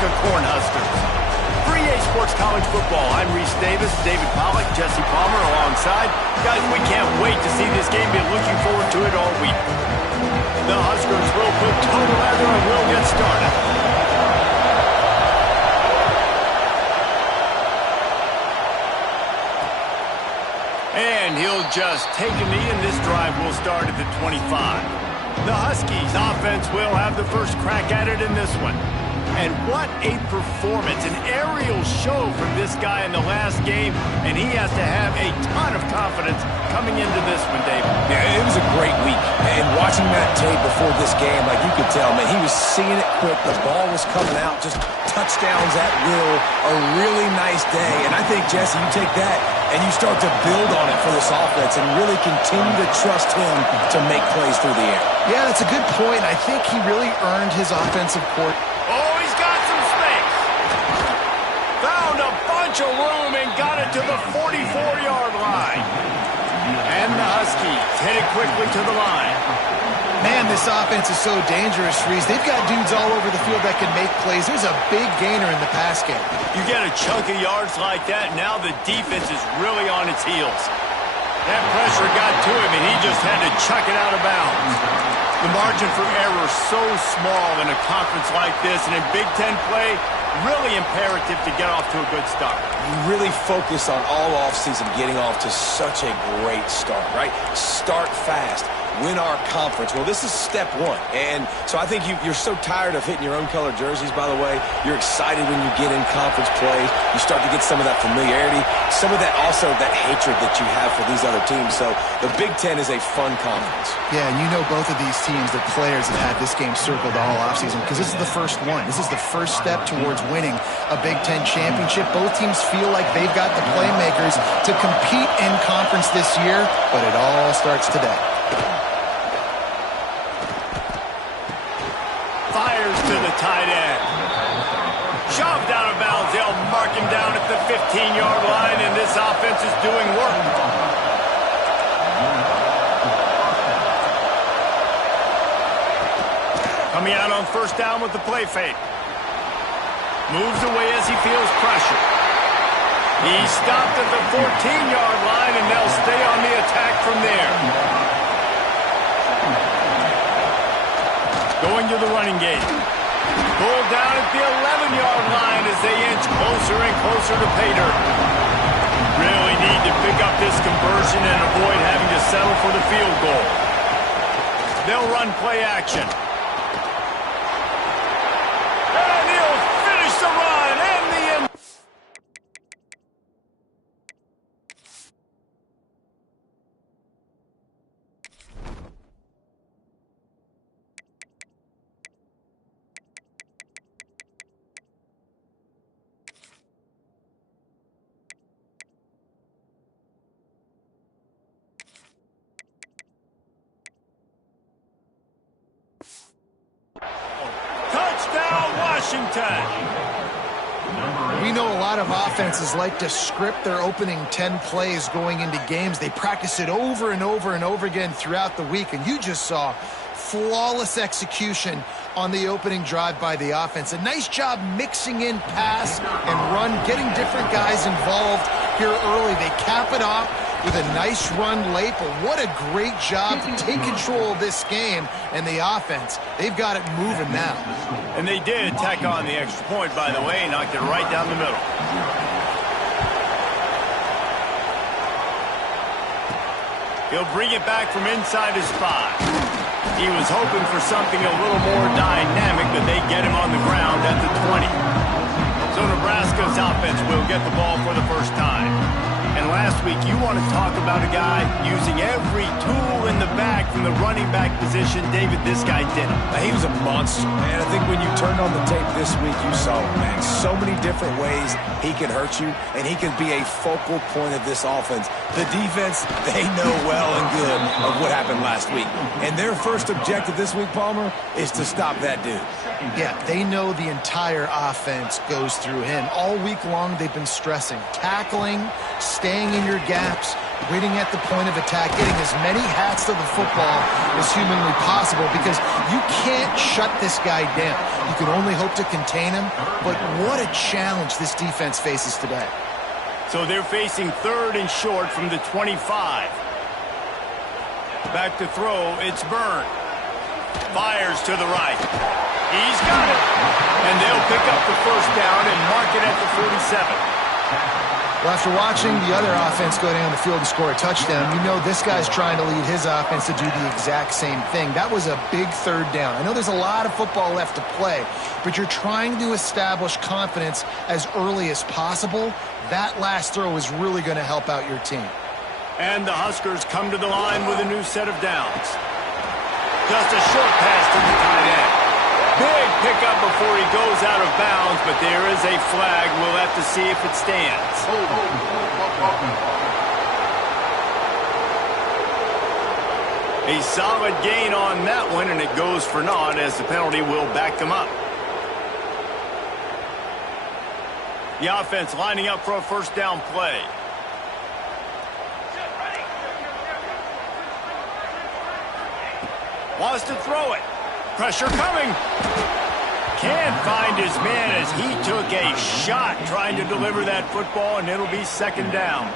Nebraska Cornhuskers. For EA Sports College Football, I'm Reese Davis, David Pollack, Jesse Palmer alongside. Guys, we can't wait to see this game. Been looking forward to it all week. The Huskers will put toe to leather and we'll get started. And he'll just take a knee, and this drive will start at the 25. The Huskies offense will have the first crack at it in this one. And what a performance, an aerial show from this guy in the last game, and he has to have a ton of confidence coming into this one, David. Yeah, it was a great week, and watching that tape before this game, like you could tell, man, he was seeing it quick, the ball was coming out, just touchdowns at will, a really nice day, and I think, Jesse, you take that and you start to build on it for this offense and really continue to trust him to make plays through the air. Yeah, that's a good point. I think he really earned his offensive court. Oh, he's got some space. Found a bunch of room and got it to the 44-yard line. And the Huskies hit it quickly to the line. Man, this offense is so dangerous, Reese. They've got dudes all over the field that can make plays. There's a big gainer in the pass game. You get a chunk of yards like that, now the defense is really on its heels. That pressure got to him, and he just had to chuck it out of bounds. The margin for error so small in a conference like this, and in Big Ten play, really imperative to get off to a good start. You really focus on all offseason getting off to such a great start, right? Start fast. Win our conference. Well, this is step one. And so I think you're so tired of hitting your own color jerseys, by the way. You're excited when you get in conference play. You start to get some of that familiarity, some of that also that hatred that you have for these other teams. So the Big Ten is a fun conference. Yeah, and you know both of these teams, the players have had this game circled all offseason because this is the first one. This is the first step towards winning a Big Ten championship. Both teams feel like they've got the playmakers to compete in conference this year, but it all starts today. Fires to the tight end. Shoved out of bounds. They'll mark him down at the 15-yard line, and this offense is doing work. Coming out on first down with the play fake. Moves away as he feels pressure. He's stopped at the 14-yard line, and they'll stay on the attack from there. Going to the running game. Pulled down at the 11-yard line as they inch closer and closer to pay dirt. Really need to pick up this conversion and avoid having to settle for the field goal. They'll run play action. And he'll finish the run and the end. Touchdown, Washington! We know a lot of offenses like to script their opening 10 plays going into games. They practice it over and over and over again throughout the week, and you just saw flawless execution on the opening drive by the offense. A nice job mixing in pass and run, getting different guys involved here early. They cap it off with a nice run late, but what a great job to take control of this game and the offense. They've got it moving now. And they did tack on the extra point, by the way, knocked it right down the middle. He'll bring it back from inside his spot. He was hoping for something a little more dynamic, but they get him on the ground at the 20. So Nebraska's offense will get the ball for the first time. And last week, you want to talk about a guy using every tool in the bag from the running back position. David, this guy did it. He was a monster, man. I think when you turned on the tape this week, you saw him, man. So many different ways he can hurt you, and he can be a focal point of this offense. The defense, they know well and good of what happened last week. And their first objective this week, Palmer, is to stop that dude. Yeah, they know the entire offense goes through him. All week long, they've been stressing tackling, staying in your gaps, waiting at the point of attack, getting as many hats to the football as humanly possible, because you can't shut this guy down. You can only hope to contain him, but what a challenge this defense faces today. So they're facing 3rd and short from the 25. Back to throw, it's Byrne. Fires to the right. He's got it. And they'll pick up the first down and mark it at the 47. Well, after watching the other offense go down the field and score a touchdown, you know this guy's trying to lead his offense to do the exact same thing. That was a big 3rd down. I know there's a lot of football left to play, but you're trying to establish confidence as early as possible. That last throw is really going to help out your team. And the Huskers come to the line with a new set of downs. Just a short pass to the tight end. Big pickup before he goes out of bounds, but there is a flag. We'll have to see if it stands. A solid gain on that one, and it goes for naught as the penalty will back them up. The offense lining up for a first down play. Wants to throw it. Pressure coming. Can't find his man as he took a shot trying to deliver that football, and it'll be 2nd down.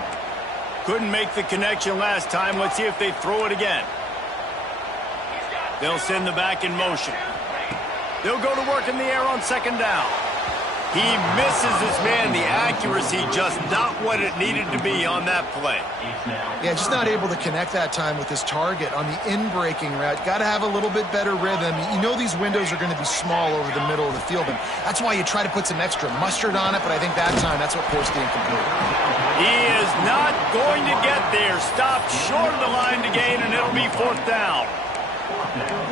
Couldn't make the connection last time. Let's see if they throw it again. They'll send the back in motion. They'll go to work in the air on 2nd down. He misses his man. The accuracy just not what it needed to be on that play. Yeah, just not able to connect that time with his target on the in-breaking route. Got to have a little bit better rhythm. You know these windows are going to be small over the middle of the field, and that's why you try to put some extra mustard on it, but I think that time that's what forced the incomplete. He is not going to get there. Stopped short of the line to gain, and it'll be 4th down.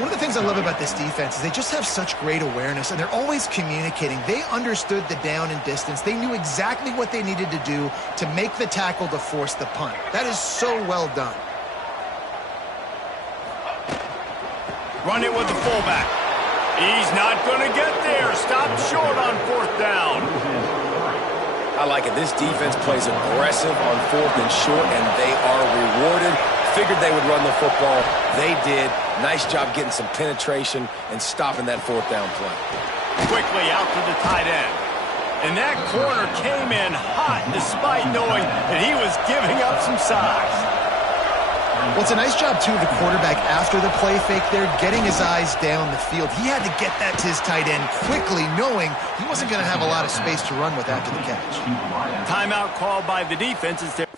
One of the things I love about this defense is they just have such great awareness, and they're always communicating. They understood the down and distance. They knew exactly what they needed to do to make the tackle to force the punt. That is so well done. Run it with the fullback. He's not going to get there. Stopped short on 4th down. I like it. This defense plays aggressive on 4th and short, and they are rewarded. Figured they would run the football. They did. Nice job getting some penetration and stopping that 4th down play. Quickly out to the tight end. And that corner came in hot despite knowing that he was giving up some size. Well, it's a nice job, too, of the quarterback after the play fake there, getting his eyes down the field. He had to get that to his tight end quickly, knowing he wasn't going to have a lot of space to run with after the catch. Timeout called by the defense is there.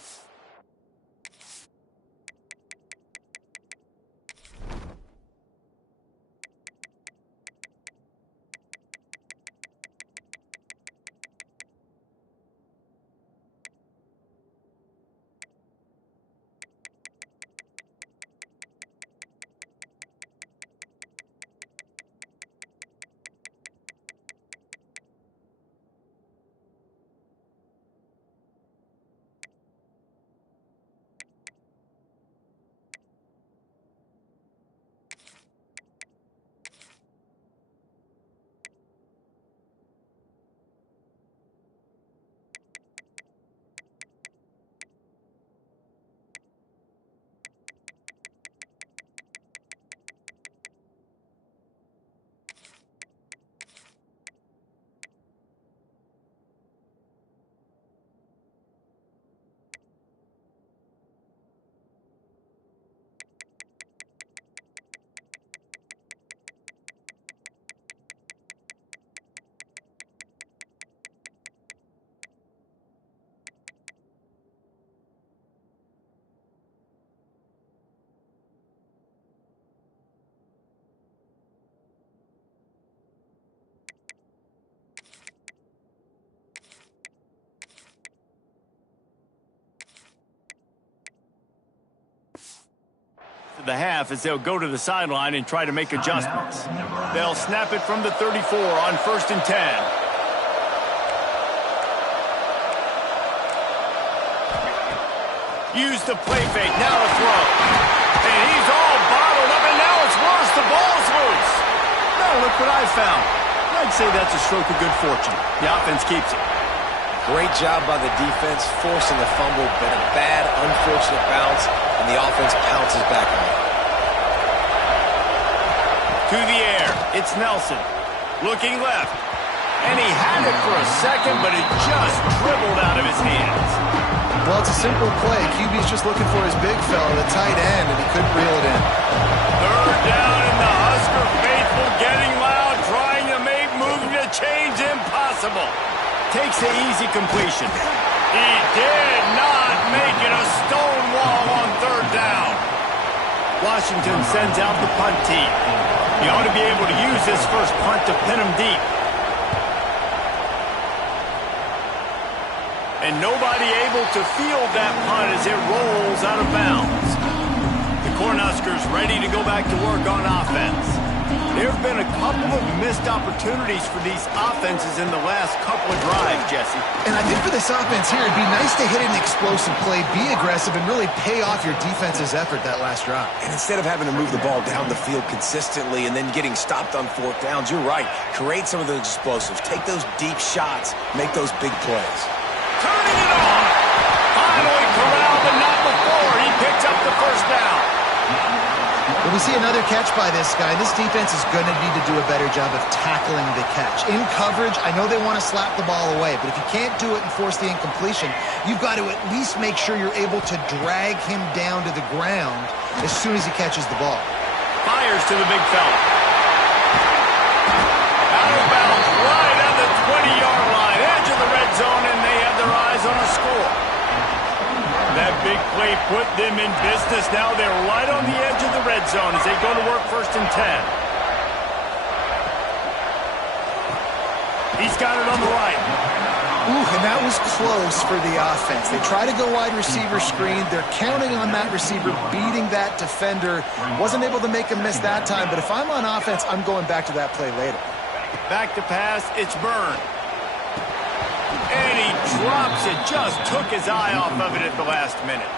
The half as they'll go to the sideline and try to make adjustments. They'll snap it from the 34 on 1st and 10. Use the play fake, now to throw. And he's all bottled up, and now it's worse. The ball's loose. Now look what I found. I'd say that's a stroke of good fortune. The offense keeps it. Great job by the defense, forcing a fumble, but a bad, unfortunate bounce, and the offense pounces back on it. To the air, it's Nelson. Looking left. And he had it for a second, but it just dribbled out of his hands. Well, it's a simple play. QB's just looking for his big fella, the tight end, and he couldn't reel it in. Third down, and the Husker faithful getting loud, trying to make moving the chains impossible. Takes the easy completion. He did not make it a stone wall on third down. Washington sends out the punt team. He ought to be able to use this first punt to pin him deep. And nobody able to field that punt as it rolls out of bounds. The Cornhuskers ready to go back to work on offense. There have been a couple of missed opportunities for these offenses in the last couple of drives, Jesse. And I think for this offense here, it'd be nice to hit an explosive play, be aggressive, and really pay off your defense's effort that last drive. And instead of having to move the ball down the field consistently and then getting stopped on fourth downs, you're right. Create some of those explosives. Take those deep shots. Make those big plays. Turning it on. Finally corralled, but not before. He picks up the first down. When we see another catch by this guy, this defense is going to need to do a better job of tackling the catch. In coverage, I know they want to slap the ball away, but if you can't do it and force the incompletion, you've got to at least make sure you're able to drag him down to the ground as soon as he catches the ball. Fires to the big fella. Out of bounds, right on the 20-yard line, edge of the red zone, and they have their eyes on a score. That big play put them in business. Now they're right on the edge of the red zone as they go to work 1st and 10. He's got it on the right. Ooh, and that was close for the offense. They try to go wide receiver screen. They're counting on that receiver beating that defender. Wasn't able to make him miss that time, but if I'm on offense, I'm going back to that play later. Back to pass, it's Byrne. And he drops it, just took his eye off of it at the last minute.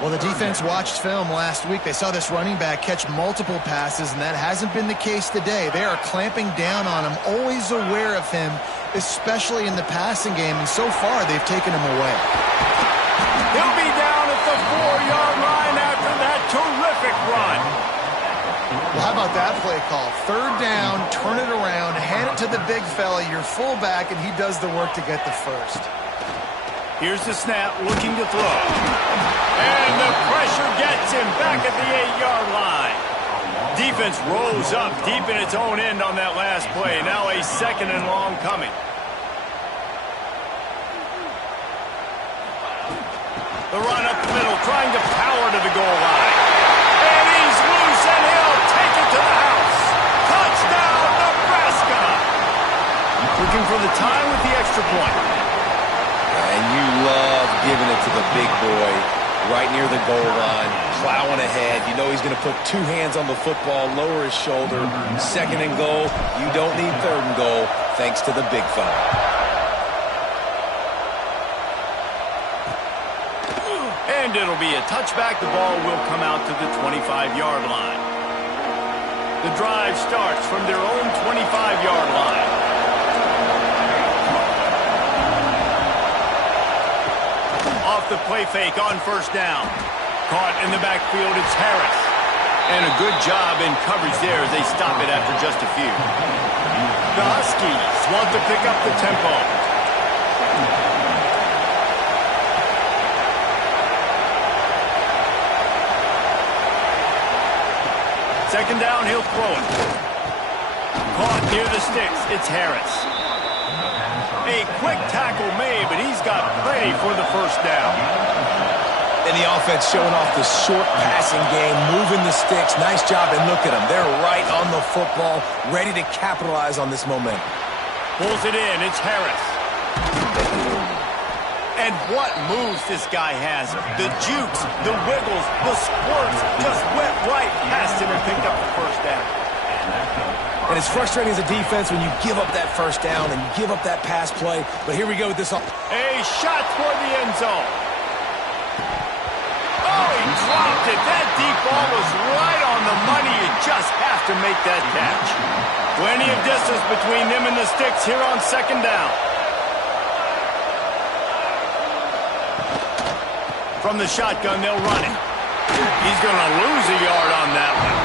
Well, the defense watched film last week. They saw this running back catch multiple passes, and that hasn't been the case today. They are clamping down on him, always aware of him, especially in the passing game, and so far they've taken him away. He'll be down at the 4-yard line after that terrific run. Well, how about that play call? Third down, turn it around, hand it to the big fella, your fullback, and he does the work to get the first. Here's the snap, looking to throw. And the pressure gets him back at the 8-yard line. Defense rose up deep in its own end on that last play. Now a 2nd and long coming. The run up the middle, trying to power to the goal line. And he's loose, and he'll take it to the house. Touchdown, Nebraska! Looking for the time with the extra point. And you love giving it to the big boy right near the goal line, plowing ahead. You know he's going to put 2 hands on the football, lower his shoulder. 2nd and goal. You don't need 3rd and goal, thanks to the big fella. And it'll be a touchback. The ball will come out to the 25-yard line. The drive starts from their own 25-yard line. Off the play fake on 1st down. Caught in the backfield, it's Harris. And a good job in coverage there as they stop it after just a few. The Huskies want to pick up the tempo. Second down, he'll throw it. Caught near the sticks, it's Harris. A quick tackle made, but he's got plenty for the 1st down. And the offense showing off the short passing game, moving the sticks. Nice job, and look at them. They're right on the football, ready to capitalize on this momentum. Pulls it in, it's Harris. And what moves this guy has. The jukes, the wiggles, the squirts, just went right past him and picked up the 1st down. And it's frustrating as a defense when you give up that 1st down and you give up that pass play. But here we go with this. A shot toward the end zone. Oh, he dropped it. That deep ball was right on the money. You just have to make that catch. Plenty of distance between them and the sticks here on 2nd down. From the shotgun, they'll run it. He's going to lose a yard on that one.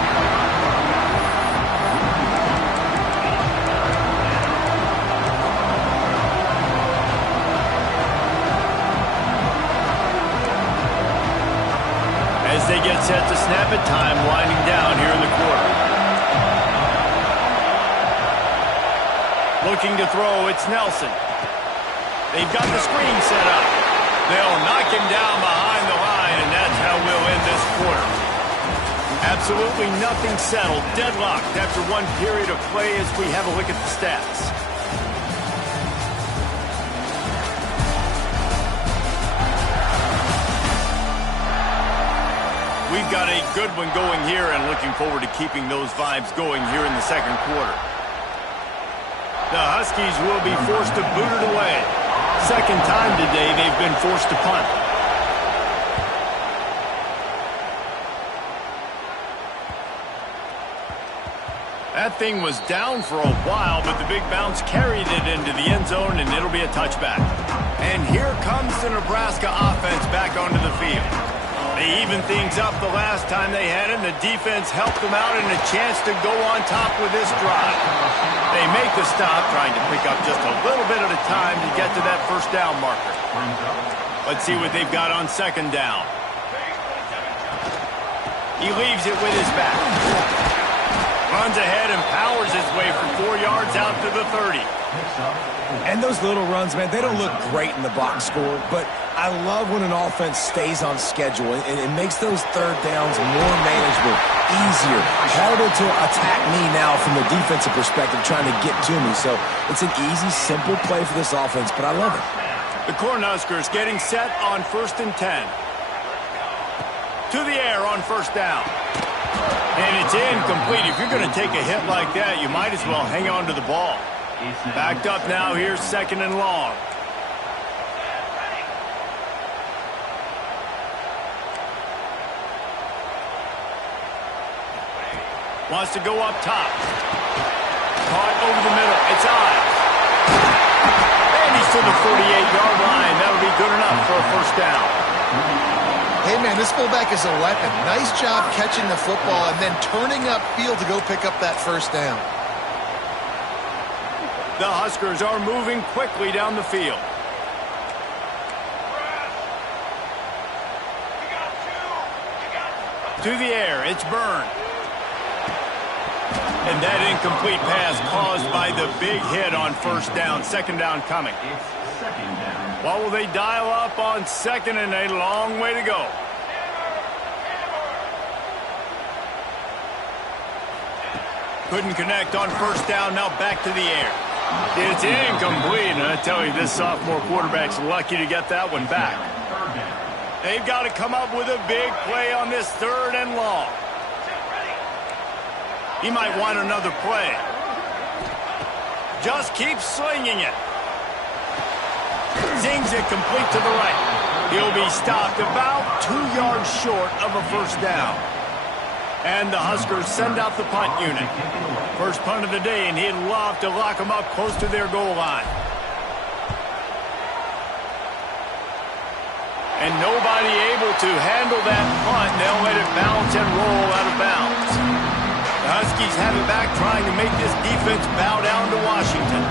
As they get set to snap it, time winding down here in the quarter. Looking to throw, it's Nelson. They've got the screen set up. They'll knock him down behind the line, and that's how we'll end this quarter. Absolutely nothing settled. Deadlocked after one period of play as we have a look at the stats. We've got a good one going here and looking forward to keeping those vibes going here in the second quarter. The Huskies will be forced to boot it away. Second time today they've been forced to punt. That thing was down for a while, but the big bounce carried it into the end zone, and it'll be a touchback. And here comes the Nebraska offense back onto the field. They evened things up the last time they had it, and the defense helped them out and a chance to go on top with this drive. They make the stop, trying to pick up just a little bit at a time to get to that first down marker. Let's see what they've got on second down. He leaves it with his back. Runs ahead and powers his way for 4 yards out to the 30. And those little runs, man, they don't look great in the box score, but I love when an offense stays on schedule and it makes those third downs more manageable, easier, harder to attack me now from the defensive perspective trying to get to me. So it's an easy, simple play for this offense, but I love it. The Cornhuskers getting set on 1st and 10. To the air on first down. And it's incomplete. If you're going to take a hit like that, you might as well hang on to the ball. Backed up now, here's 2nd and long. Wants to go up top. Caught over the middle. It's Ives. And he's to the 48-yard line. That'll be good enough for a first down. Hey, man, this fullback is a weapon. Nice job catching the football and then turning upfield to go pick up that first down. The Huskers are moving quickly down the field. To the air, it's Byrne. And that incomplete pass caused by the big hit on first down. Second down coming. What will they dial up on second, and a long way to go? Couldn't connect on first down, now back to the air. It's incomplete, and I tell you, this sophomore quarterback's lucky to get that one back. They've got to come up with a big play on this 3rd and long. He might want another play. Just keep slinging it. Zings it complete to the right. He'll be stopped about 2 yards short of a first down. And the Huskers send out the punt unit. First punt of the day, and he'd love to lock them up close to their goal line. And nobody able to handle that punt. They'll let it bounce and roll out of bounds. The Huskies have it back, trying to make this defense bow down to Washington.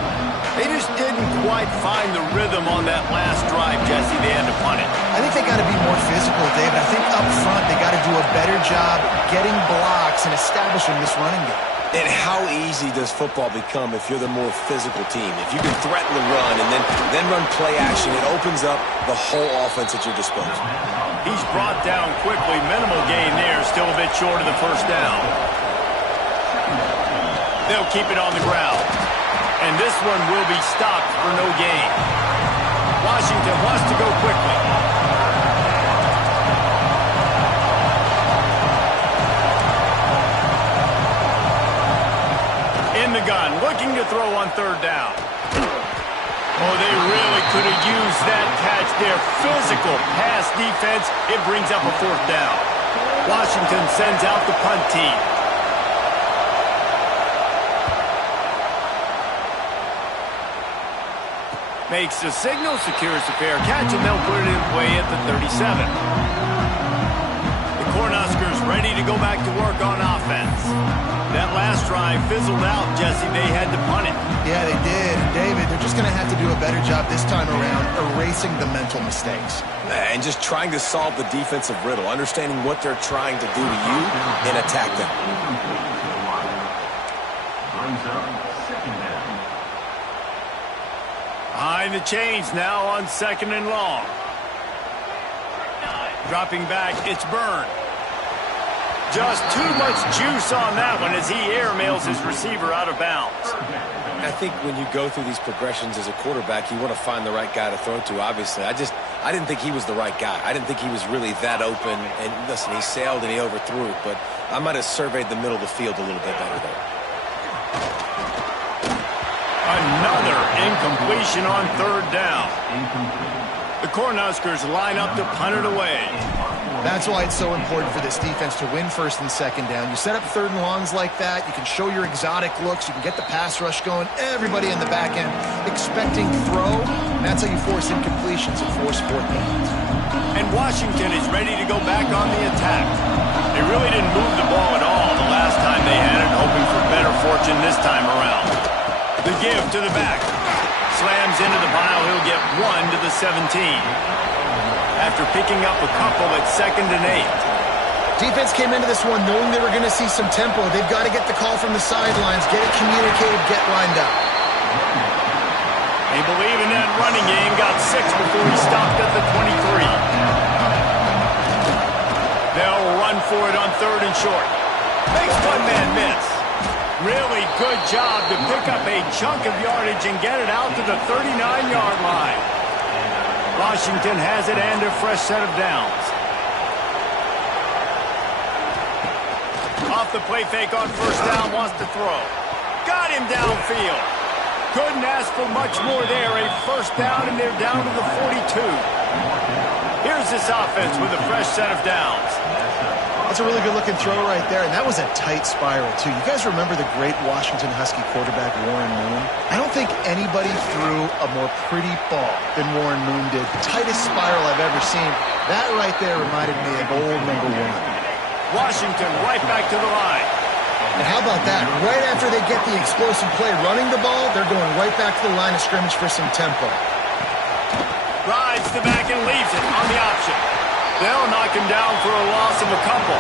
They just didn't quite find the rhythm on that last drive, Jesse. They had to punt it. I think they got to be more physical, David. I think up front they got to do a better job getting blocks and establishing this running game. And how easy does football become if you're the more physical team? If you can threaten the run and then run play action, it opens up the whole offense at your disposal. He's brought down quickly. Minimal gain there. Still a bit short of the first down. They'll keep it on the ground. And this one will be stopped for no gain. Washington wants to go quickly. In the gun, looking to throw on 3rd down. Oh, they really could have used that catch there. Physical pass defense. It brings up a 4th down. Washington sends out the punt team. Fakes the signal, secures the fair catch, and they'll put it in play at the 37. The Cornhuskers ready to go back to work on offense. That last drive fizzled out, Jesse. They had to punt it. Yeah, they did. And David, they're just going to have to do a better job this time around erasing the mental mistakes. And just trying to solve the defensive riddle, understanding what they're trying to do to you and attack them. Behind the chains now on 2nd and long. Dropping back, it's Byrne. Just too much juice on that one as he airmails his receiver out of bounds. I think when you go through these progressions as a quarterback, you want to find the right guy to throw to, obviously. I didn't think he was the right guy. I didn't think he was really that open. And listen, he sailed and he overthrew it, but I might have surveyed the middle of the field a little bit better there. Another incompletion on 3rd down. The Cornhuskers line up to punt it away. That's why it's so important for this defense to win 1st and 2nd down. You set up 3rd and longs like that. You can show your exotic looks. You can get the pass rush going. Everybody in the back end expecting throw. And that's how you force incompletions and force 4th downs. And Washington is ready to go back on the attack. They really didn't move the ball at all the last time they had it, hoping for better fortune this time around. The give to the back. Slams into the pile. He'll get 1 to the 17. After picking up a couple at 2nd and 8. Defense came into this one knowing they were going to see some tempo. They've got to get the call from the sidelines, get it communicated, get lined up. They believe in that running game. Got 6 before he stopped at the 23. They'll run for it on 3rd and short. Makes one man miss. Really good job to pick up a chunk of yardage and get it out to the 39-yard line. Washington has it and a fresh set of downs. Off the play fake on 1st down, wants to throw. Got him downfield. Couldn't ask for much more there. A 1st down, and they're down to the 42. Here's this offense with a fresh set of downs. That's a really good-looking throw right there, and that was a tight spiral, too. You guys remember the great Washington Husky quarterback Warren Moon? I don't think anybody threw a more pretty ball than Warren Moon did. Tightest spiral I've ever seen. That right there reminded me of old number 1. Washington right back to the line. And how about that? Right after they get the explosive play running the ball, they're going right back to the line of scrimmage for some tempo. Rides the back and leaves it on the option. They'll knock him down for a loss of a couple.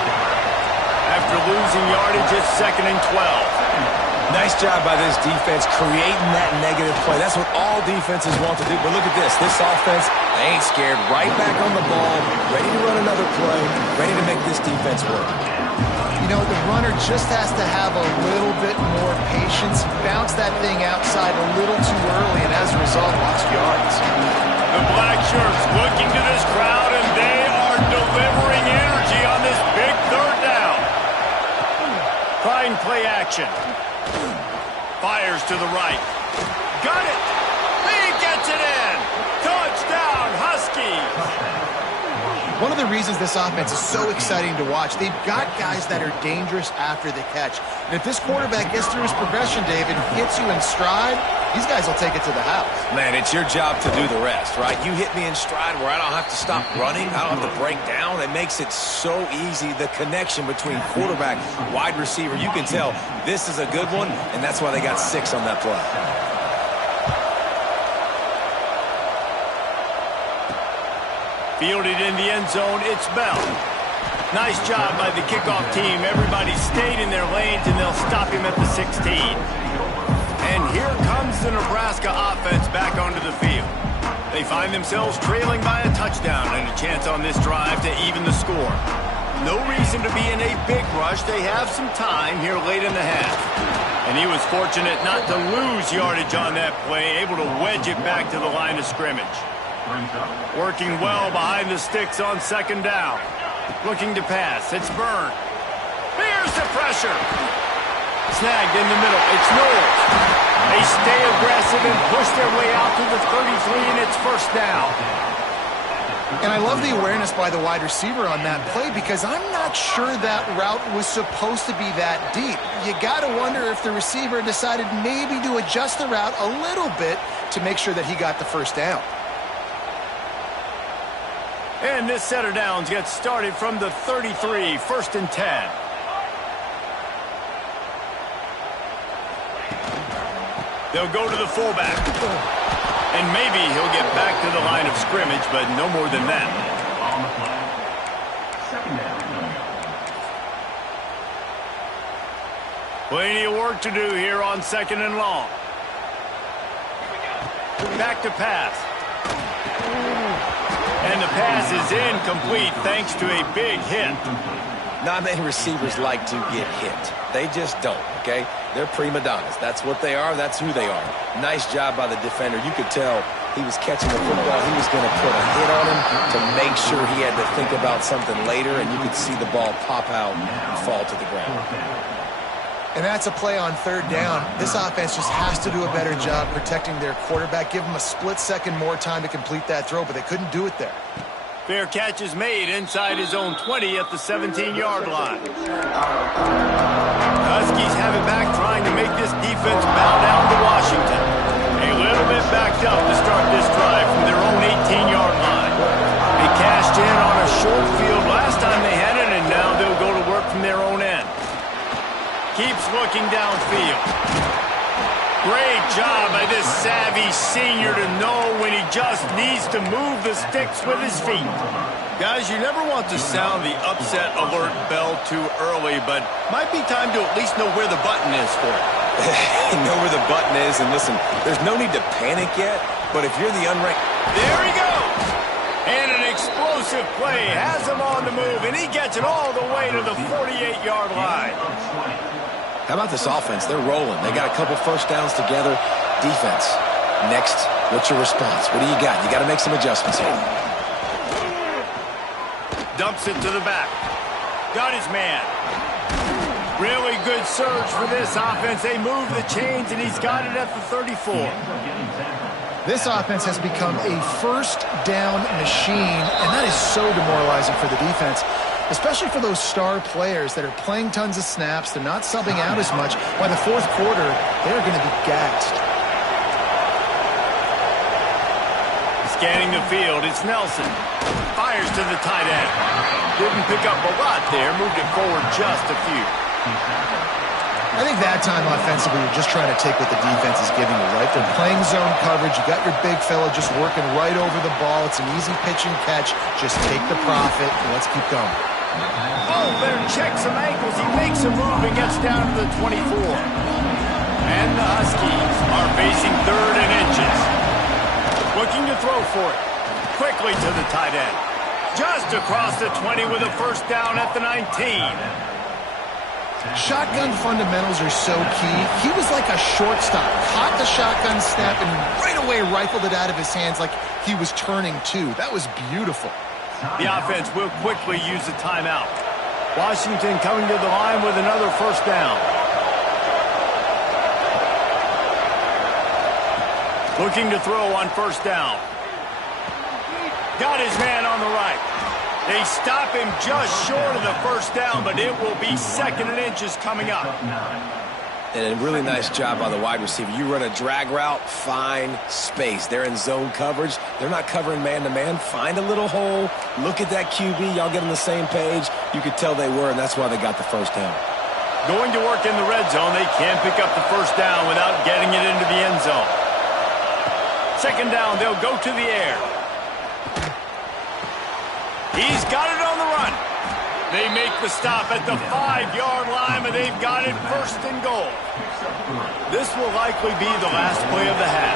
After losing yardage, it's 2nd and 12. Nice job by this defense creating that negative play. That's what all defenses want to do. But look at this. This offense, they ain't scared. Right back on the ball, ready to run another play, ready to make this defense work. You know, the runner just has to have a little bit more patience. Bounce that thing outside a little too early, and as a result, lost yards. The black shirts looking to this crowd, and they are delivering energy on this big 3rd down. Trying play action. Fires to the right. Got it! He gets it in! Touchdown, Huskies! One of the reasons this offense is so exciting to watch, they've got guys that are dangerous after the catch. And if this quarterback gets through his progression, David, hits you in stride, these guys will take it to the house. Man, it's your job to do the rest, right? You hit me in stride where I don't have to stop running. I don't have to break down. It makes it so easy. The connection between quarterback, wide receiver, you can tell this is a good one, and that's why they got 6 on that play. Fielded in the end zone, it's Bell. Nice job by the kickoff team. Everybody stayed in their lanes, and they'll stop him at the 16. And here comes the Nebraska offense back onto the field. They find themselves trailing by a touchdown and a chance on this drive to even the score. No reason to be in a big rush. They have some time here late in the half. And he was fortunate not to lose yardage on that play, able to wedge it back to the line of scrimmage. Working well behind the sticks on 2nd down. Looking to pass. It's Byrne. Here's the pressure. Snagged in the middle. It's Knowles. They stay aggressive and push their way out to the 33, and it's 1st down. And I love the awareness by the wide receiver on that play because I'm not sure that route was supposed to be that deep. You got to wonder if the receiver decided maybe to adjust the route a little bit to make sure that he got the first down. And this set of downs gets started from the 33, 1st and 10. They'll go to the fullback. And maybe he'll get back to the line of scrimmage, but no more than that. On the flag, 2nd down. Plenty of work to do here on 2nd and long. Back to pass. And the pass is incomplete thanks to a big hit. Not many receivers like to get hit. They just don't, okay? They're prima donnas. That's what they are. That's who they are. Nice job by the defender. You could tell he was catching the football. He was going to put a hit on him to make sure he had to think about something later, and you could see the ball pop out and fall to the ground. And that's a play on 3rd down. This offense just has to do a better job protecting their quarterback. Give him a split second more time to complete that throw, but they couldn't do it there. Fair catch is made inside his own 20 at the 17-yard line. Huskies have it back trying to make this defense bow down to Washington. A little bit backed up to start this drive from their own 18-yard line. They cashed in on a short field last time they had it, and now they'll go to work from their own end. Keeps looking downfield. Great job by this savvy senior to know when he just needs to move the sticks with his feet. Guys, you never want to sound the upset alert bell too early, but might be time to at least know where the button is for it. Know where the button is, and listen, there's no need to panic yet, but if you're the unranked... There he goes! And an explosive play has him on the move, and he gets it all the way to the 48-yard line. How about this offense? They're rolling. They got a couple first downs together. Defense. Next, what's your response? What do you got? You got to make some adjustments here. Dumps it to the back. Got his man. Really good surge for this offense. They move the chains, and he's got it at the 34. This offense has become a first down machine, and that is so demoralizing for the defense, especially for those star players that are playing tons of snaps. They're not subbing out as much. By the 4th quarter, they're going to be gassed. Scanning the field, it's Nelson. Fires to the tight end. Didn't pick up a lot there, moved it forward just a few. I think that time offensively, you're just trying to take what the defense is giving you, right? They're playing zone coverage. You got your big fella just working right over the ball. It's an easy pitch and catch. Just take the profit, and let's keep going. Oh, better check some ankles. He makes a move and gets down to the 24. And the Huskies are facing 3rd and inches. Looking to throw for it. Quickly to the tight end. Just across the 20 with a first down at the 19. Shotgun fundamentals are so key. He was like a shortstop. Caught the shotgun snap and right away rifled it out of his hands like he was turning too. That was beautiful. The offense will quickly use the timeout. Washington coming to the line with another first down. Looking to throw on first down. Got his man on the right. They stop him just short of the first down, but it will be 2nd and inches coming up. And a really nice job by the wide receiver. You run a drag route, find space. They're in zone coverage. They're not covering man-to-man. Find a little hole. Look at that QB. Y'all get on the same page. You could tell they were, and that's why they got the first down. Going to work in the red zone. They can't pick up the first down without getting it into the end zone. 2nd down, they'll go to the air. He's got it on the run. They make the stop at the 5-yard line, but they've got it 1st and goal. This will likely be the last play of the half.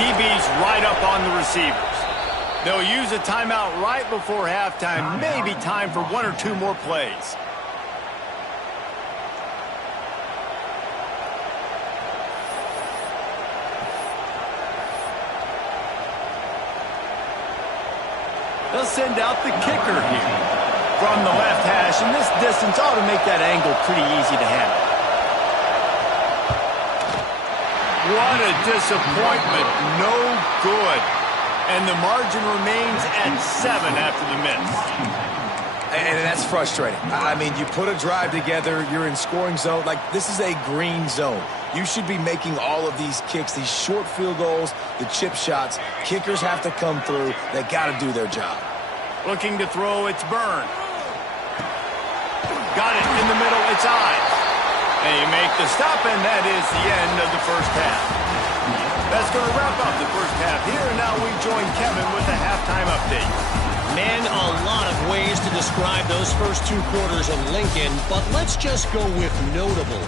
DB's right up on the receivers. They'll use a timeout right before halftime. Maybe time for 1 or 2 more plays. They'll send out the kicker here from the left hash, and this distance ought to make that angle pretty easy to handle. What a disappointment. No good. And the margin remains at 7 after the miss. And that's frustrating. I mean, you put a drive together, you're in scoring zone. Like, this is a green zone. You should be making all of these kicks, these short field goals, the chip shots. Kickers have to come through. They got to do their job. Looking to throw, it's Byrne. Got it in the middle, it's Ives. They make the stop, and that is the end of the first half. That's going to wrap up the first half here, and now we join Kevin with the halftime update. Man, a lot of ways to describe those first 2 quarters in Lincoln, but let's just go with notable.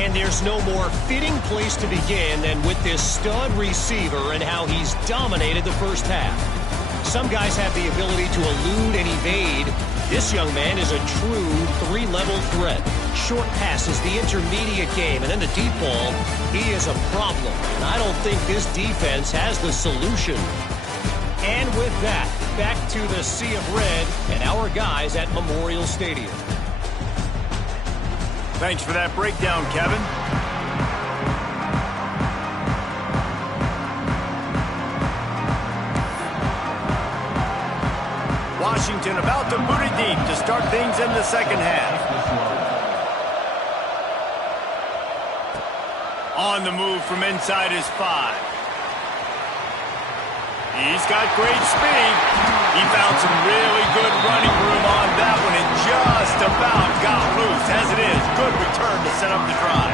And there's no more fitting place to begin than with this stud receiver and how he's dominated the first half. Some guys have the ability to elude and evade. This young man is a true 3-level threat. Short passes, the intermediate game, and then the deep ball, he is a problem. And I don't think this defense has the solution. And with that, back to the Sea of Red and our guys at Memorial Stadium. Thanks for that breakdown, Kevin. Washington about to boot it deep to start things in the second half. On the move from inside his 5. He's got great speed. He found some really good running room on that one and just about got loose. As it is, good return to set up the drive.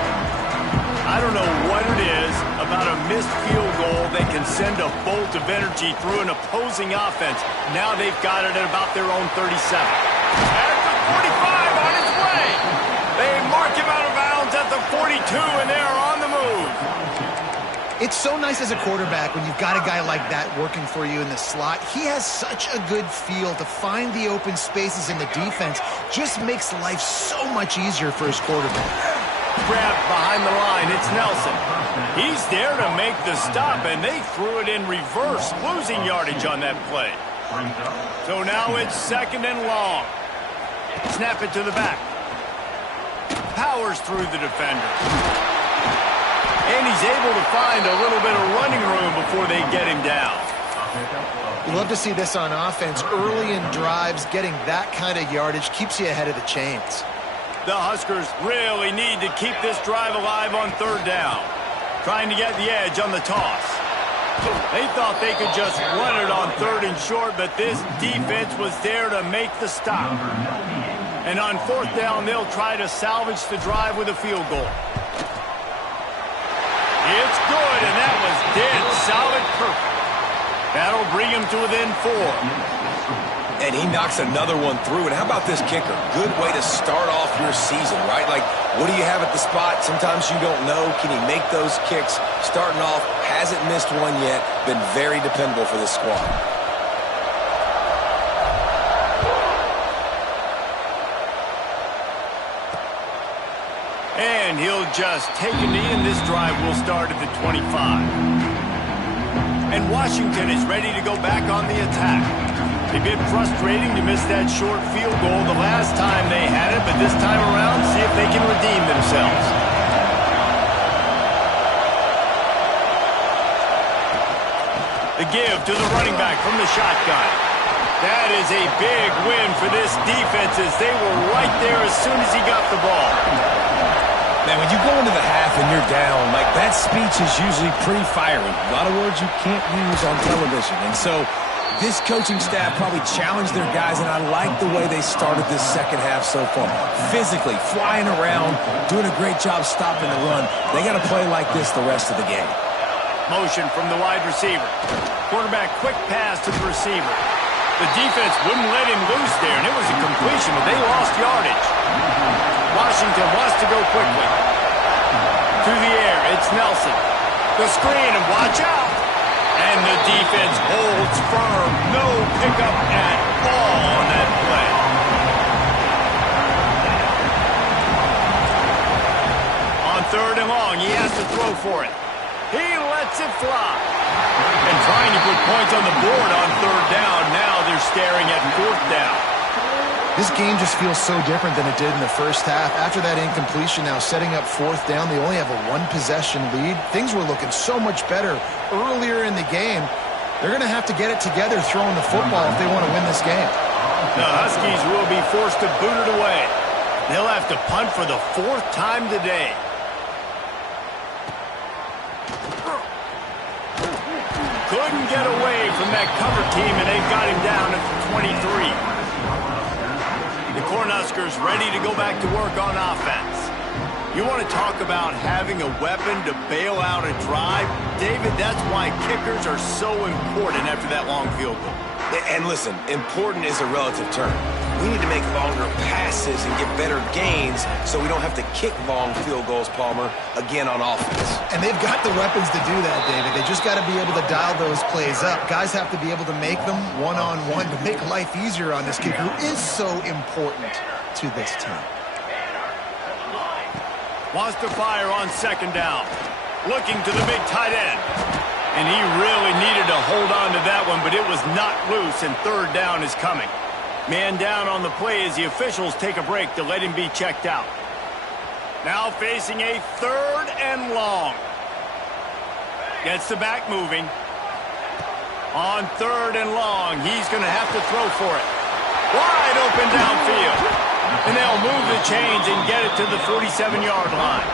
I don't know what it is about a missed field goal that can send a bolt of energy through an opposing offense. Now they've got it at about their own 37. At the 45 on his way. They mark him out of bounds at the 42, and they're on the move. It's so nice as a quarterback when you've got a guy like that working for you in the slot. He has such a good feel to find the open spaces in the defense. Just makes life so much easier for his quarterback. Grabbed behind the line, it's Nelson. He's there to make the stop, and they threw it in reverse, losing yardage on that play. So now it's 2nd and long. Snap it to the back. Powers through the defender. And he's able to find a little bit of running room before they get him down. You love to see this on offense. Early in drives, getting that kind of yardage keeps you ahead of the chains. The Huskers really need to keep this drive alive on 3rd down. Trying to get the edge on the toss. They thought they could just run it on 3rd and short, but this defense was there to make the stop. And on 4th down, they'll try to salvage the drive with a field goal. It's good, and that was dead solid perfect. That'll bring him to within 4. And he knocks another one through. And how about this kicker? Good way to start off your season, right? Like, what do you have at the spot? Sometimes you don't know. Can he make those kicks? Starting off, hasn't missed one yet. Been very dependable for this squad. And he'll just take a knee, and this drive will start at the 25. And Washington is ready to go back on the attack. They've been frustrating to miss that short field goal the last time they had it, but this time around, see if they can redeem themselves. The give to the running back from the shotgun. That is a big win for this defense as they were right there as soon as he got the ball. Man, when you go into the half and you're down, like, that speech is usually pretty fiery. A lot of words you can't use on television. And so this coaching staff probably challenged their guys, and I like the way they started this second half so far. Physically, flying around, doing a great job stopping the run. They got to play like this the rest of the game. Motion from the wide receiver. Quarterback quick pass to the receiver. The defense wouldn't let him loose there, and it was a completion, but they lost yardage. Washington wants to go quickly. To the air, it's Nelson. The screen, and watch out. And the defense holds firm. No pickup at all on that play. On 3rd and long, he has to throw for it. He lets it fly. And trying to put points on the board on 3rd down. Now they're staring at 4th down. This game just feels so different than it did in the first half. After that incompletion, now setting up 4th down, they only have a 1-possession lead. Things were looking so much better earlier in the game. They're going to have to get it together throwing the football if they want to win this game. The Huskies will be forced to boot it away. They'll have to punt for the 4th time today. Couldn't get away from that cover team, and they've got him down at the 23. The Cornhuskers ready to go back to work on offense. You want to talk about having a weapon to bail out a drive? David, that's why kickers are so important after that long field goal. And listen, important is a relative term. We need to make longer passes and get better gains so we don't have to kick long field goals, Palmer, again on offense. And they've got the weapons to do that, David. They just got to be able to dial those plays up. Guys have to be able to make them one-on-one to make life easier on this kicker, who is so important to this team. Wants to fire on 2nd down. Looking to the big tight end. And he really needed to hold on to that one, but it was not loose, and 3rd down is coming. Man down on the play as the officials take a break to let him be checked out. Now facing a 3rd and long. Gets the back moving. On 3rd and long, he's going to have to throw for it. Wide open downfield. And they'll move the chains and get it to the 47-yard line.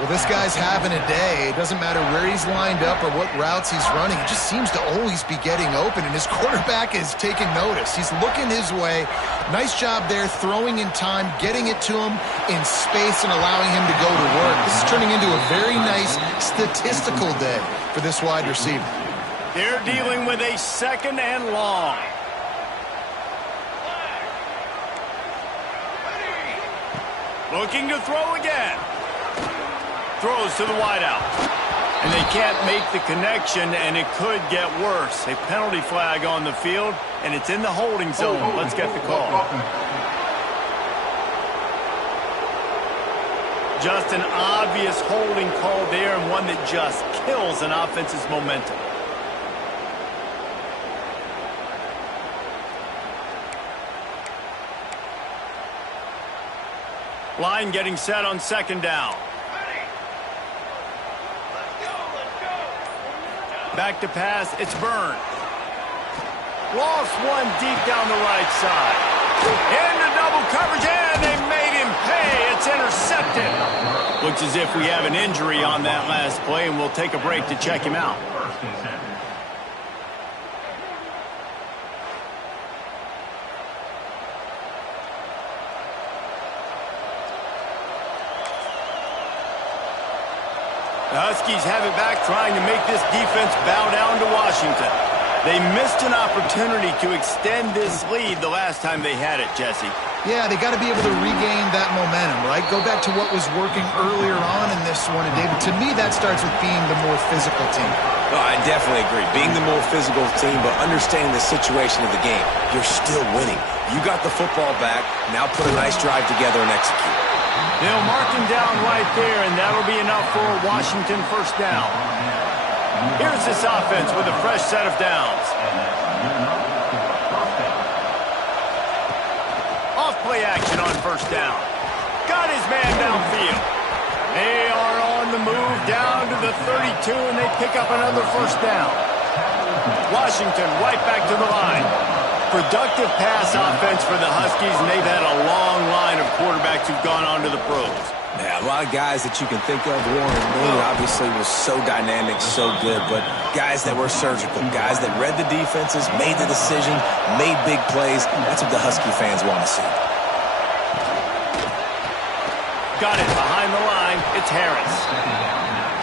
Well, this guy's having a day. It doesn't matter where he's lined up or what routes he's running. He just seems to always be getting open, and his quarterback is taking notice. He's looking his way. Nice job there, throwing in time, getting it to him in space and allowing him to go to work. This is turning into a very nice statistical day for this wide receiver. They're dealing with a 2nd and long. Looking to throw again. Throws to the wideout. And they can't make the connection, and it could get worse. A penalty flag on the field, and it's in the holding zone. Let's get the call. Just an obvious holding call there, and one that just kills an offense's momentum. Line getting set on 2nd down. Back to pass, it's Byrne. Lost one deep down the right side. Into double coverage, and they made him pay. It's intercepted. Looks as if we have an injury on that last play, and we'll take a break to check him out. The Huskies have it back, trying to make this defense bow down to Washington. They missed an opportunity to extend this lead the last time they had it, Jesse. Yeah, they got to be able to regain that momentum, right? Go back to what was working earlier on in this one. And, David, to me, that starts with being the more physical team. No, I definitely agree. Being the more physical team, but understanding the situation of the game. You're still winning. You got the football back. Now put a nice drive together and execute. They'll mark him down right there, and that'll be enough for a Washington 1st down. Here's this offense with a fresh set of downs. Off play action on 1st down. Got his man downfield. They are on the move down to the 32, and they pick up another 1st down. Washington right back to the line. Productive pass offense for the Huskies, and they've had a long line of quarterbacks who've gone on to the pros. Yeah, a lot of guys that you can think of. Warren Moon obviously was so dynamic, so good, but guys that were surgical, guys that read the defenses, made the decision, made big plays. That's what the Husky fans want to see. Got it behind the line. It's Harris.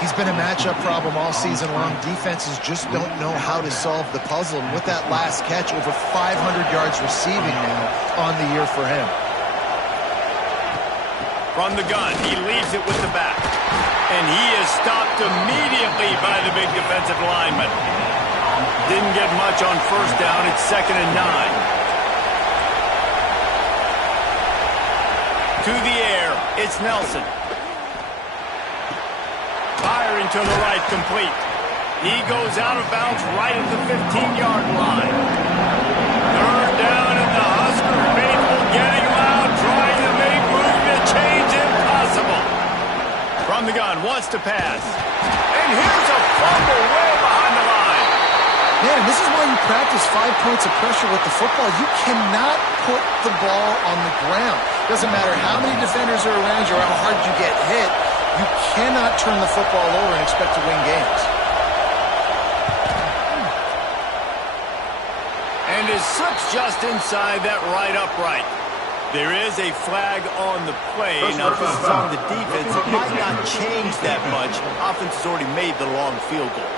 He's been a matchup problem all season long. Defenses just don't know how to solve the puzzle. And with that last catch, over 500 yards receiving now on the year for him. From the gun, he leaves it with the back. And he is stopped immediately by the big defensive lineman. Didn't get much on 1st down. It's 2nd and 9. To the air, it's Nelson. Firing to the right, complete. He goes out of bounds right at the 15-yard line. 3rd down, and the Husker faithful getting loud, trying to make moving a change impossible. From the gun, wants to pass. And here's a fumble way behind the line. Man, this is why you practice 5 points of pressure with the football. You cannot put the ball on the ground. Doesn't matter how many defenders are around you or how hard you get hit. You cannot turn the football over and expect to win games. And it slips just inside that right upright. There is a flag on the play. Now, this is on the defense. It might not change that much. Offense has already made the long field goal.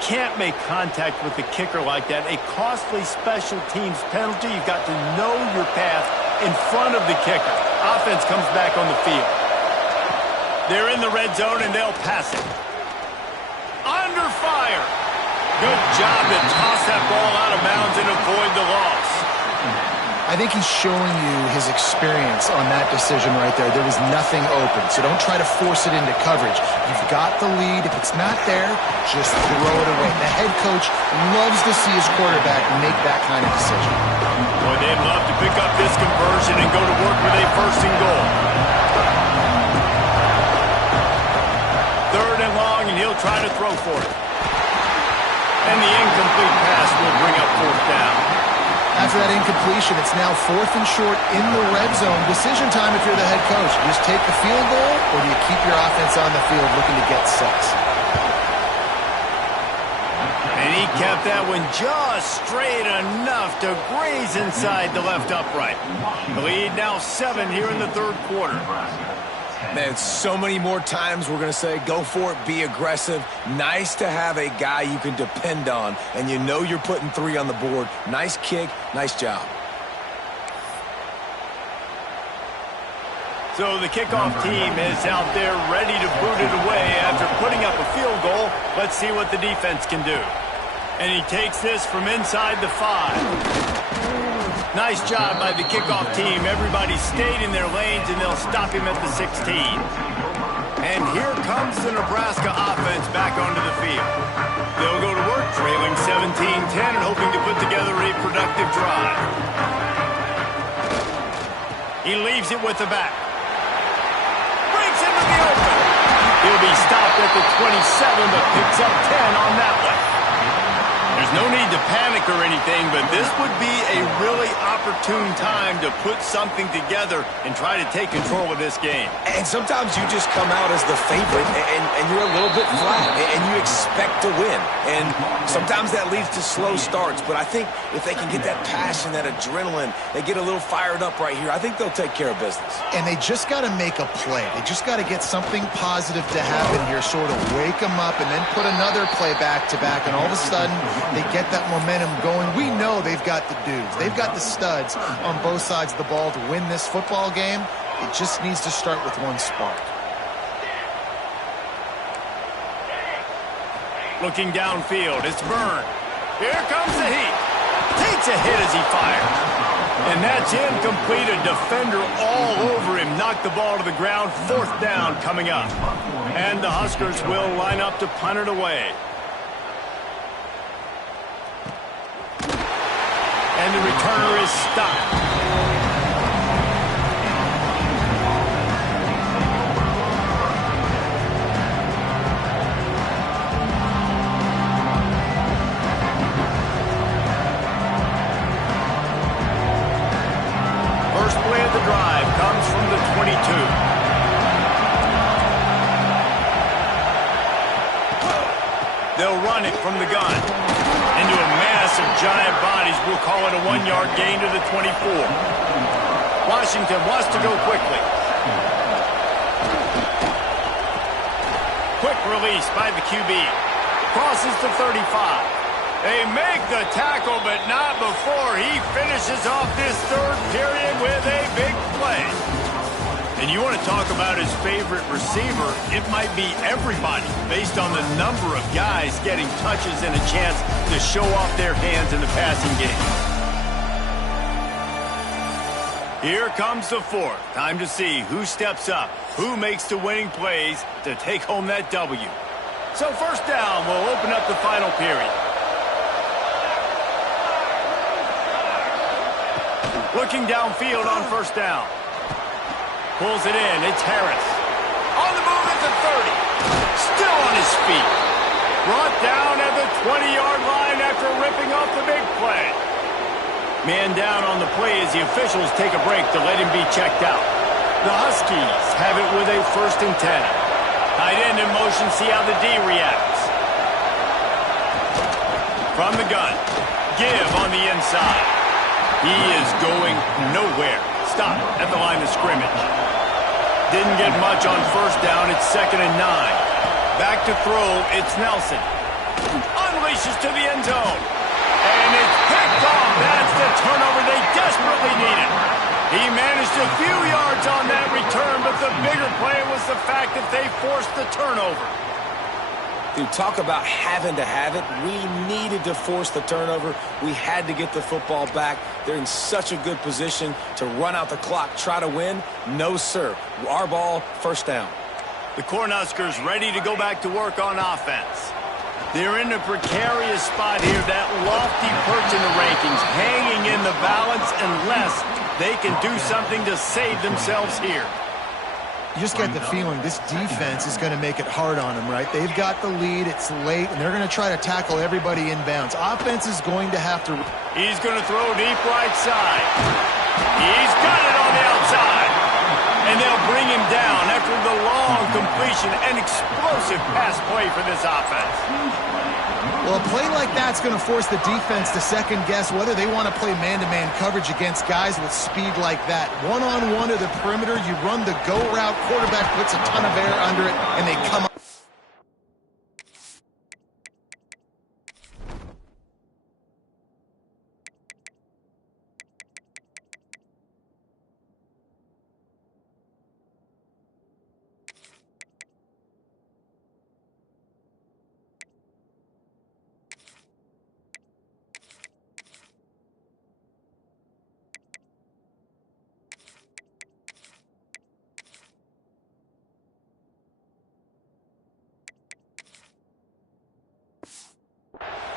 Can't make contact with the kicker like that. A costly special teams penalty. You've got to know your path in front of the kicker. Offense comes back on the field. They're in the red zone, and they'll pass it. Under fire. Good job to toss that ball out of bounds and avoid the loss. I think he's showing you his experience on that decision right there. There was nothing open, so don't try to force it into coverage. You've got the lead. If it's not there, just throw it away. The head coach loves to see his quarterback make that kind of decision. Boy, they'd love to pick up this conversion and go to work with a first and goal. 3rd and long, and he'll try to throw for it. And the incomplete pass will bring up 4th down. After that incompletion, it's now 4th and short in the red zone. Decision time if you're the head coach. You just take the field goal, or do you keep your offense on the field looking to get 6? And he kept that one just straight enough to graze inside the left upright. The lead now 7 here in the 3rd quarter. Man, so many more times we're going to say, go for it, be aggressive. Nice to have a guy you can depend on, and you know you're putting 3 on the board. Nice kick, nice job. So the kickoff team is out there ready to boot it away after putting up a field goal. Let's see what the defense can do. And he takes this from inside the 5. Nice job by the kickoff team. Everybody stayed in their lanes, and they'll stop him at the 16. And here comes the Nebraska offense back onto the field. They'll go to work trailing 17-10 and hoping to put together a productive drive. He leaves it with the back. Breaks into the open. He'll be stopped at the 27, but picks up 10 on that one. There's no need to panic or anything, but this would be a really opportune time to put something together and try to take control of this game. And sometimes you just come out as the favorite, and you're a little bit flat, and you expect to win. And sometimes that leads to slow starts, but I think if they can get that passion, that adrenaline, they get a little fired up right here, I think they'll take care of business. And they just got to make a play. They just got to get something positive to happen here, sort of wake them up, and then put another play back-to-back, and all of a sudden they get that momentum going. We know they've got the dudes. They've got the studs on both sides of the ball to win this football game. It just needs to start with one spark. Looking downfield, it's Byrne. Here comes the heat. Takes a hit as he fires. And that's incomplete. A defender all over him. Knocked the ball to the ground. 4th down coming up. And the Huskers will line up to punt it away. And the returner is stopped. First play of the drive comes from the 22. They'll run it from the gun. Into a mass of giant bodies. We'll call it a 1-yard gain to the 24. Washington wants to go quickly. Quick release by the QB. Crosses the 35. They make the tackle, but not before he finishes off this 3rd period with a big play. And you want to talk about his favorite receiver, it might be everybody based on the number of guys getting touches and a chance to show off their hands in the passing game. Here comes the 4th. Time to see who steps up, who makes the winning plays to take home that W. So 1st down will open up the final period. Looking downfield on 1st down. Pulls it in. It's Harris. On the move at the 30. Still on his feet. Brought down at the 20-yard line after ripping off the big play. Man down on the play as the officials take a break to let him be checked out. The Huskies have it with a 1st and 10. Tight end in motion, see how the D reacts. From the gun, give on the inside. He is going nowhere. Stop at the line of scrimmage. Didn't get much on 1st down. It's 2nd and 9. Back to throw, it's Nelson. Unleashes to the end zone. And it's picked off. That's the turnover they desperately needed. He managed a few yards on that return, but the bigger play was the fact that they forced the turnover. Dude, talk about having to have it. We needed to force the turnover. We had to get the football back. They're in such a good position to run out the clock, try to win. No, sir. Our ball, 1st down. The Cornhuskers ready to go back to work on offense. They're in a precarious spot here, that lofty perch in the rankings, hanging in the balance unless they can do something to save themselves here. You just get the feeling this defense is going to make it hard on them, right? They've got the lead, it's late, and they're going to try to tackle everybody inbounds. Offense is going to have to... He's going to throw deep right side. He's got it on the outside. And they'll bring him down after the long completion. An explosive pass play for this offense. Well, a play like that's going to force the defense to second-guess whether they want to play man-to-man coverage against guys with speed like that. One-on-one to the perimeter, you run the go route, quarterback puts a ton of air under it, and they come up.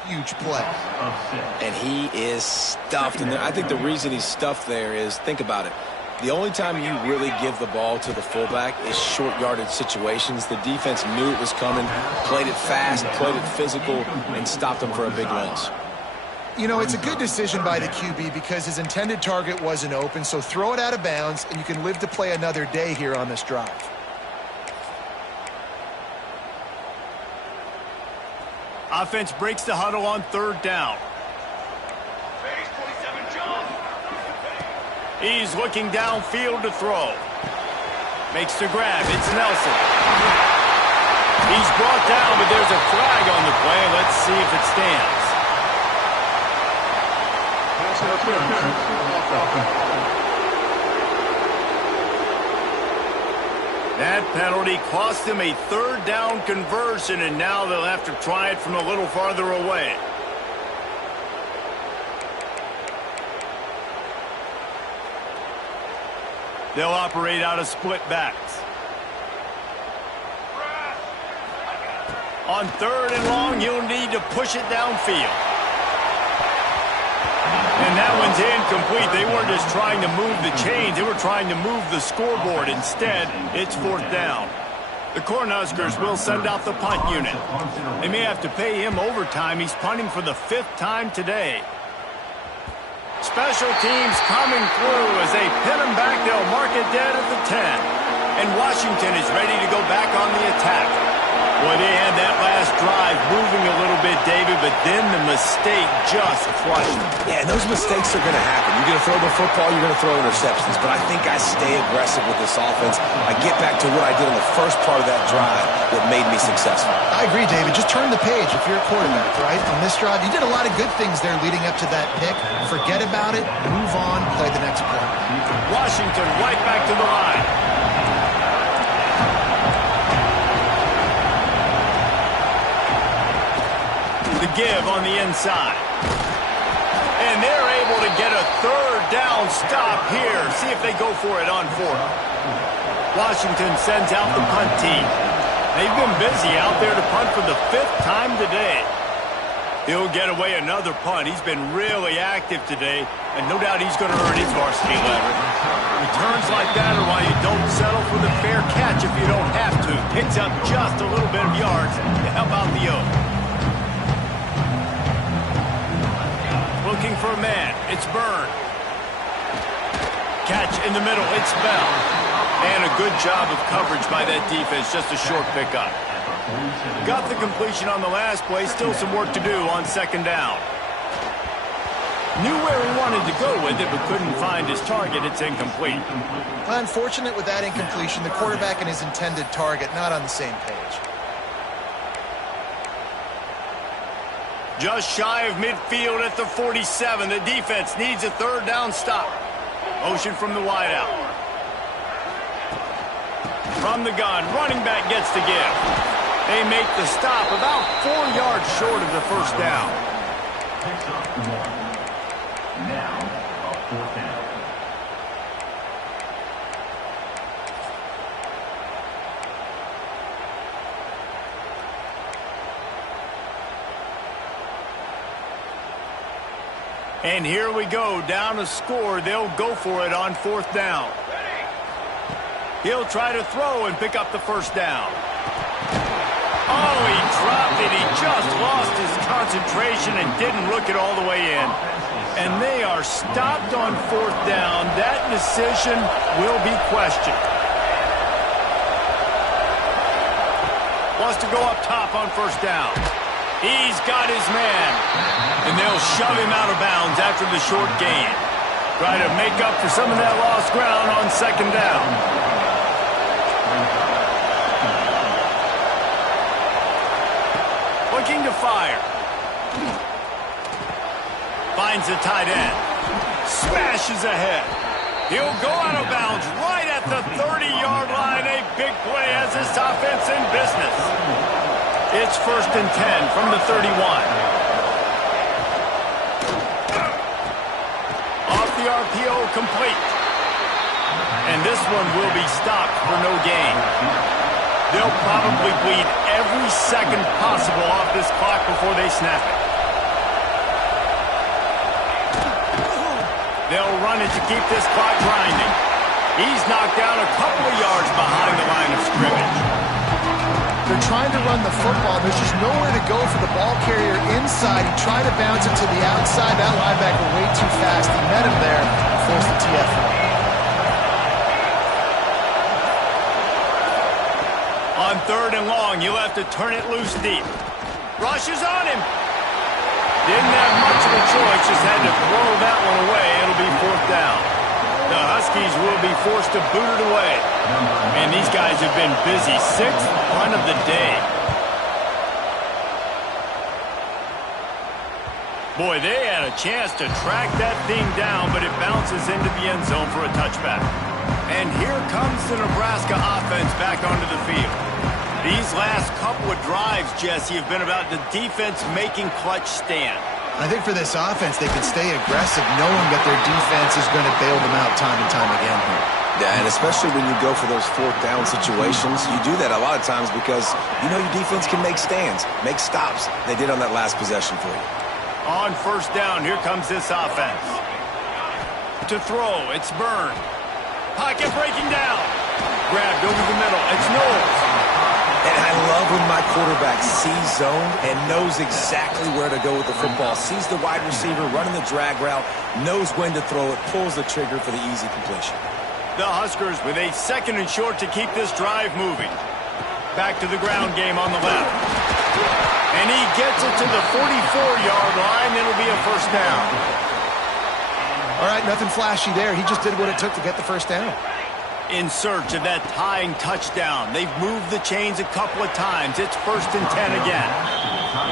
Huge play. And he is stuffed. And I think the reason he's stuffed there is, think about it. The only time you really give the ball to the fullback is short yardage situations. The defense knew it was coming, played it fast, played it physical, and stopped him for a big loss. You know, it's a good decision by the QB because his intended target wasn't open, so throw it out of bounds, and you can live to play another day here on this drive. Offense breaks the huddle on 3rd down. He's looking downfield to throw. Makes the grab. It's Nelson. He's brought down, but there's a flag on the play. Let's see if it stands. That penalty cost them a 3rd down conversion, and now they'll have to try it from a little farther away. They'll operate out of split backs. On 3rd and long, you'll need to push it downfield. And that one's incomplete. They weren't just trying to move the chains. They were trying to move the scoreboard. Instead, it's 4th down. The Cornhuskers will send out the punt unit. They may have to pay him overtime. He's punting for the 5th time today. Special teams coming through as they pin him back. They'll mark it dead at the 10. And Washington is ready to go back on the attack. Well, they had that last drive moving a little bit, David, but then the mistake just crushed them. Yeah, and those mistakes are going to happen. You're going to throw the football, you're going to throw interceptions, but I think I stay aggressive with this offense. I get back to what I did in the first part of that drive that made me successful. I agree, David. Just turn the page if you're a quarterback, right? On this drive, you did a lot of good things there leading up to that pick. Forget about it, move on, play the next play. Washington right back to the line. The give on the inside. And they're able to get a 3rd down stop here. See if they go for it on 4th. Washington sends out the punt team. They've been busy out there to punt for the 5th time today. He'll get away another punt. He's been really active today, and no doubt he's going to earn his varsity letter. Returns like that are why you don't settle for the fair catch if you don't have to. Picks up just a little bit of yards to help out the Oak. for a man. It's Byrne. Catch in the middle. It's Bell. And a good job of coverage by that defense. Just a short pickup. Got the completion on the last play. Still some work to do on second down. Knew where he wanted to go with it, but couldn't find his target. It's incomplete. Unfortunate with that incompletion. The quarterback and his intended target not on the same page. Just shy of midfield at the 47. The defense needs a third down stop. Motion from the wideout. From the gun, running back gets the give. They make the stop about 4 yards short of the first down. Picks up 1. Now, a 4th down. And here we go, down a score. They'll go for it on 4th down. He'll try to throw and pick up the first down. Oh, he dropped it. He just lost his concentration and didn't look it all the way in. And they are stopped on 4th down. That decision will be questioned. Wants to go up top on 1st down. He's got his man. And they'll shove him out of bounds after the short gain. Try to make up for some of that lost ground on 2nd down. Looking to fire. Finds the tight end. Smashes ahead. He'll go out of bounds right at the 30-yard line. A big play as this offense in business. It's 1st and 10 from the 31. Off the RPO, complete. And this one will be stopped for no gain. They'll probably bleed every second possible off this clock before they snap it. They'll run it to keep this clock grinding. He's knocked down a couple of yards behind the line of scrimmage. They're trying to run the football. There's just nowhere to go for the ball carrier inside. He tried to bounce it to the outside. That linebacker way too fast. He met him there and forced the TFL. On 3rd and long, you'll have to turn it loose deep. Rushes on him. Didn't have much of a choice, just had to throw that one away. It'll be 4th down. The Huskies will be forced to boot it away. And these guys have been busy. 6th punt of the day. Boy, they had a chance to track that thing down, but it bounces into the end zone for a touchback. And here comes the Nebraska offense back onto the field. These last couple of drives, Jesse, have been about the defense making clutch stand. I think for this offense, they can stay aggressive knowing that their defense is going to bail them out time and time again here. Yeah, and especially when you go for those 4th down situations, you do that a lot of times because you know your defense can make stands, make stops. They did on that last possession for you. On 1st down, here comes this offense. To throw, it's Byrne. Pocket breaking down. Grabbed over the middle. It's Knowles. And I love when my quarterback sees zone and knows exactly where to go with the football. Sees the wide receiver running the drag route, knows when to throw it, pulls the trigger for the easy completion. The Huskers with a 2nd and short to keep this drive moving. Back to the ground game on the left. And he gets it to the 44-yard line. It'll be a 1st down. All right, nothing flashy there. He just did what it took to get the 1st down. In search of that tying touchdown. They've moved the chains a couple of times. It's 1st and 10 again.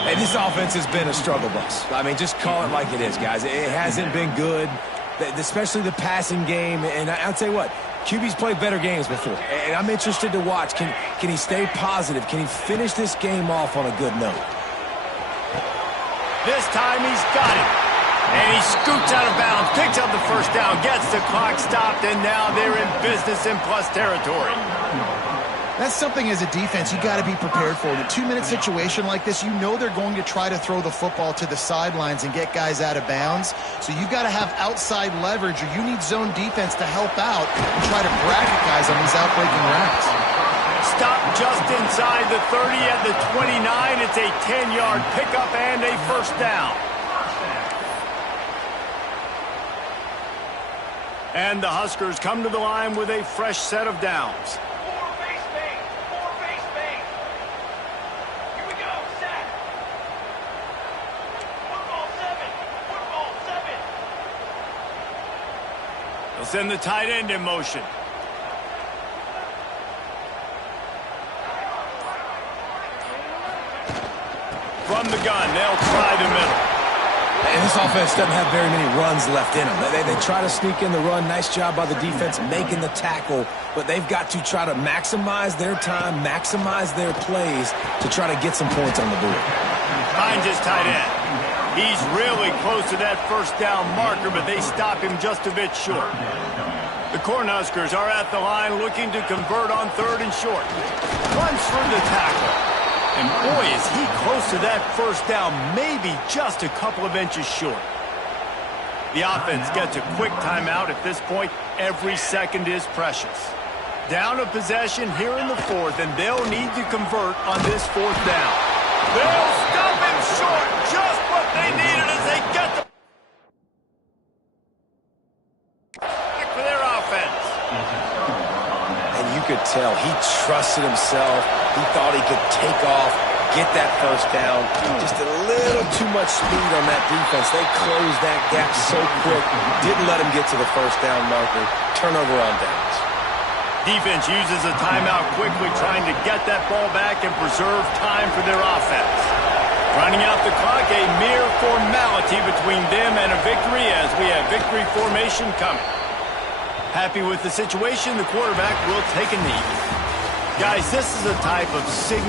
And this offense has been a struggle bus. I mean, just call it like it is, guys. It hasn't been good, especially the passing game. And I'll tell you what, QB's played better games before. And I'm interested to watch. Can he stay positive? Can he finish this game off on a good note? This time he's got it. And he scoots out of bounds, picks up the 1st down, gets the clock stopped, and now they're in business in plus territory. That's something as a defense you got to be prepared for. In a 2-minute situation like this, you know they're going to try to throw the football to the sidelines and get guys out of bounds. So you've got to have outside leverage, or you need zone defense to help out and try to bracket guys on these outbreaking routes. Stop just inside the 30 at the 29. It's a 10-yard pickup and a 1st down. And the Huskers come to the line with a fresh set of downs. Four base base. Here we go. Set. Football 7. They'll send the tight end in motion. From the gun, they'll try the middle. And this offense doesn't have very many runs left in them. They try to sneak in the run. Nice job by the defense making the tackle, but they've got to try to maximize their time, maximize their plays to try to get some points on the board. Finds his tight end. He's really close to that first down marker, but they stop him just a bit short. The Cornhuskers are at the line looking to convert on 3rd and short. Runs for the tackle. And boy, is he close to that first down, maybe just a couple of inches short. The offense gets a quick timeout at this point. Every second is precious. Down a possession here in the 4th, and they'll need to convert on this 4th down. They'll stop him short, just what they needed as they get the back for their offense. And you could tell he trusted himself. He thought he could take off, get that first down. Just a little too much speed on that defense. They closed that gap so quick. Didn't let him get to the first down marker. Turnover on downs. Defense uses a timeout quickly, trying to get that ball back and preserve time for their offense. Running out the clock, a mere formality between them and a victory as we have victory formation coming. Happy with the situation, the quarterback will take a knee. Guys, this is a type of signal.